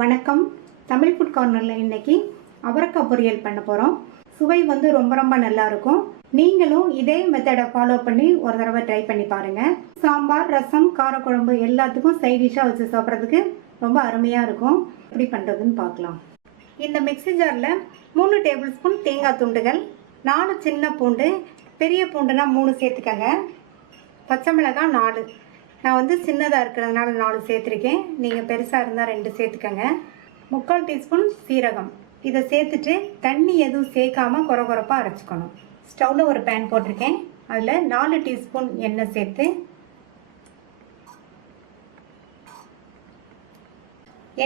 வணக்கம். தமிழ் ஃபுட் கார்னரில் இன்னைக்கு அவரக்காய் பொரியல் பண்ண போகிறோம். சுவை வந்து ரொம்ப நல்லா இருக்கும். நீங்களும் இதே மெத்தடை ஃபாலோ பண்ணி ஒரு தடவை ட்ரை பண்ணி பாருங்கள். சாம்பார், ரசம், காரக்குழம்பு எல்லாத்துக்கும் சைட் டிஷ்ஷாக வச்சு சாப்பிட்றதுக்கு ரொம்ப அருமையாக இருக்கும். எப்படி பண்ணுறதுன்னு பார்க்கலாம். இந்த மிக்ஸி ஜாரில் 3 டேபிள் ஸ்பூன் தேங்காய் துண்டுகள், 4 சின்ன பூண்டு, பெரிய பூண்டுனா 3 சேர்த்துக்கங்க. பச்சை மிளகாய் 4, நான் வந்து சின்னதாக இருக்கிறதுனால 4 சேர்த்துருக்கேன். நீங்கள் பெருசாக இருந்தால் 2 சேர்த்துக்கங்க. 3/4 டீஸ்பூன் சீரகம். இதை சேர்த்துட்டு தண்ணி எதுவும் சேர்க்காமல் கொரகொரப்பாக அரைச்சிக்கணும். ஸ்டவ்வில் ஒரு பேன் போட்டிருக்கேன். அதில் 4 டீஸ்பூன் எண்ணெய் சேர்த்து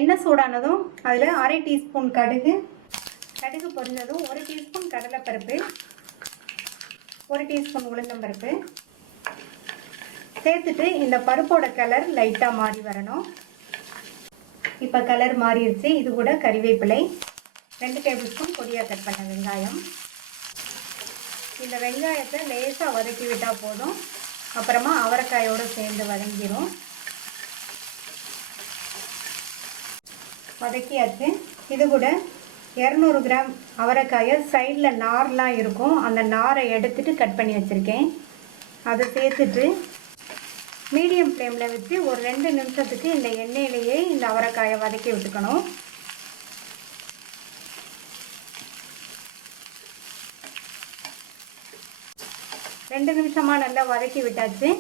எண்ணெய் சூடானதும் அதில் 1/2 டீஸ்பூன் கடுகு பொரிஞ்சதும் 1 டீஸ்பூன் கடலைப்பருப்பு, 1 டீஸ்பூன் உளுந்தம்பருப்பு சேர்த்துட்டு இந்த பருப்போட கலர் லைட்டாக மாறி வரணும். இப்போ கலர் மாறிடுச்சு. இது கூட கறிவேப்பிலை, 2 டேபிள் ஸ்பூன் பொடியாக கட் பண்ண வெங்காயம். இந்த வெங்காயத்தை லேசாக வதக்கி விட்டால் போதும். அப்புறமா அவரைக்காயோடு சேர்ந்து வதங்கிடும். வதக்கியாச்சு. இது கூட 200 கிராம் அவரைக்காயை சைடில் நார்லாம் இருக்கும், அந்த நாரை எடுத்துட்டு கட் பண்ணி வச்சுருக்கேன். அதை சேர்த்துட்டு மீடியம் ஃப்ளேமில் வச்சு ஒரு 2 நிமிஷத்துக்கு இந்த எண்ணெயிலேயே இந்த அவரைக்காயை வதக்கி விட்டுக்கணும். ரெண்டு நிமிஷமாக நல்லா வதக்கி விட்டாச்சு.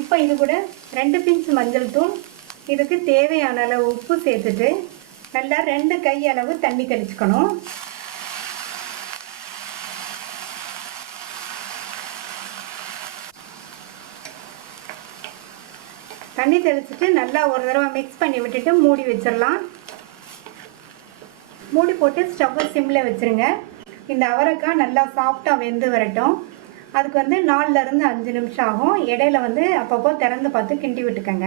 இப்போ இது கூட 2 பிஞ்ச் மஞ்சள் தூள், இதுக்கு தேவையான அளவு உப்பு சேர்த்துட்டு நல்லா 2 கை அளவு தண்ணி தெளிச்சுக்கணும். தண்ணி தெளிச்சுட்டு நல்லா ஒரு தடவை மிக்ஸ் பண்ணி விட்டுட்டு மூடி வச்சிடலாம். மூடி போட்டு ஸ்டவ்வை சிம்மில் வச்சுருங்க. இந்த அவரைக்காய் நல்லா சாஃப்டாக வெந்து வரட்டும். அதுக்கு வந்து 4லேருந்து 5 நிமிஷம் ஆகும். இடையில வந்து அப்பப்போ திறந்து பார்த்து கிண்டி விட்டுக்கோங்க.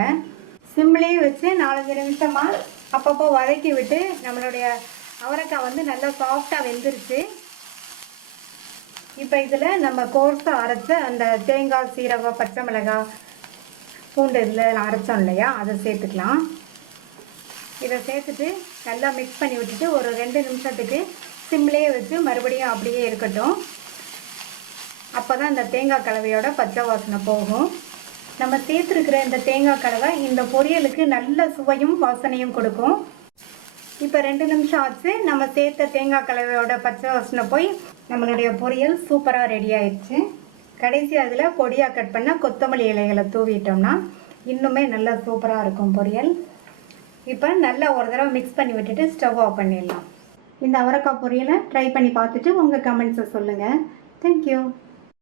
சிம்லேயே வச்சு 4-5 நிமிஷமாக அப்பப்போ வதக்கி விட்டு நம்மளுடைய அவரைக்காய் வந்து நல்லா சாஃப்டாக வெந்துருச்சு. இப்போ இதில் நம்ம கோர்ஸாக அரைச்ச அந்த தேங்காய், சீரகம், பச்சை மிளகாய், பூண்டு இதில் அரைச்சோம் இல்லையா, அதை சேர்த்துக்கலாம். இதை சேர்த்துட்டு நல்லா மிக்ஸ் பண்ணி விட்டுட்டு ஒரு 2 நிமிஷத்துக்கு சிம்லேயே வச்சு மறுபடியும் அப்படியே இருக்கட்டும். அப்போ தான் இந்த தேங்காய் கலவையோட பச்சை வாசனை போகும். நம்ம சேர்த்துருக்கிற இந்த தேங்காய் கலவை இந்த பொரியலுக்கு நல்ல சுவையும் வாசனையும் கொடுக்கும். இப்போ 2 நிமிஷம் ஆச்சு. நம்ம சேர்த்த தேங்காய் கலவையோட பச்சை வாசனை போய் நம்மளுடைய பொரியல் சூப்பராக ரெடி ஆயிடுச்சு. கடைசி அதில் பொடியாக கட் பண்ண கொத்தமல்லி இலைகளை தூவிட்டோம்னா இன்னுமே நல்லா சூப்பராக இருக்கும் பொரியல். இப்போ நல்லா ஒரு தடவை மிக்ஸ் பண்ணி விட்டுட்டு ஸ்டவ் ஆஃப் பண்ணிடலாம். இந்த அவரைக்காய் பொரியலை ட்ரை பண்ணி பார்த்துட்டு உங்கள் கமெண்ட்ஸை சொல்லுங்கள். தேங்க்யூ.